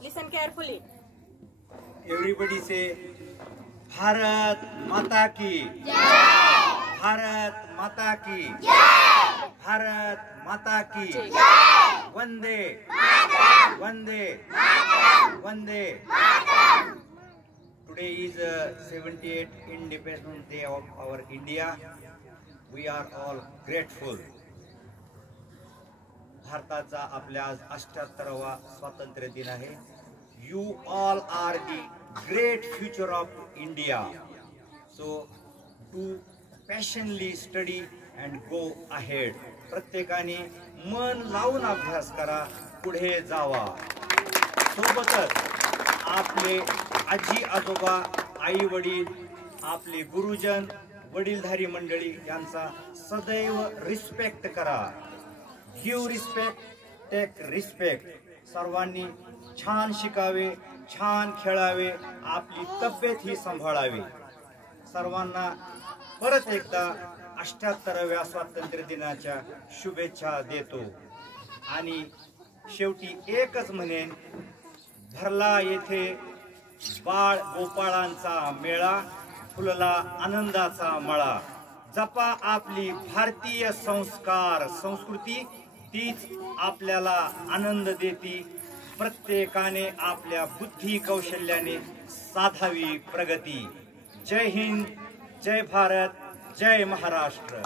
Listen carefully. Everybody say Bharat माता की जय, भारत माता की जय, भारत माता की जय, Vande Mataram, Vande Mataram, Vande Mataram. Today is 78th Independence Day of our India. We are all grateful. भारताचा आपल्या आज 78वा स्वातंत्र्य दिन आहे. You all are the great future of India. So to passionately study and go ahead. प्रत्येकाने मन लावून अभ्यास करा, पुढे जावा. सोबतच आपले आजी आजोबा, आई वडील, आपले गुरुजन, वडीलधारी मंडळी यांचा सदैव रिस्पेक्ट करा. Give respect, take respect. सर्वांनी छान शिकावे, छान खेळावे, आपली तब्येत ही सांभाळावी. सर्वांना परत एकदा 78व्या स्वातंत्र्य दिनाच्या शुभेच्छा देतो. आणि शेवटी एकच म्हणेन, भरला येथे बाळ गोपाळांचा मेळा, फुलला आनंदाचा मळा. जपा आपली भारतीय संस्कार संस्कृती, तीच आपल्याला आनंद देती. प्रत्येकाने आपल्या बुद्धी कौशल्याने साधावी प्रगती. जय हिंद, जय भारत, जय महाराष्ट्र.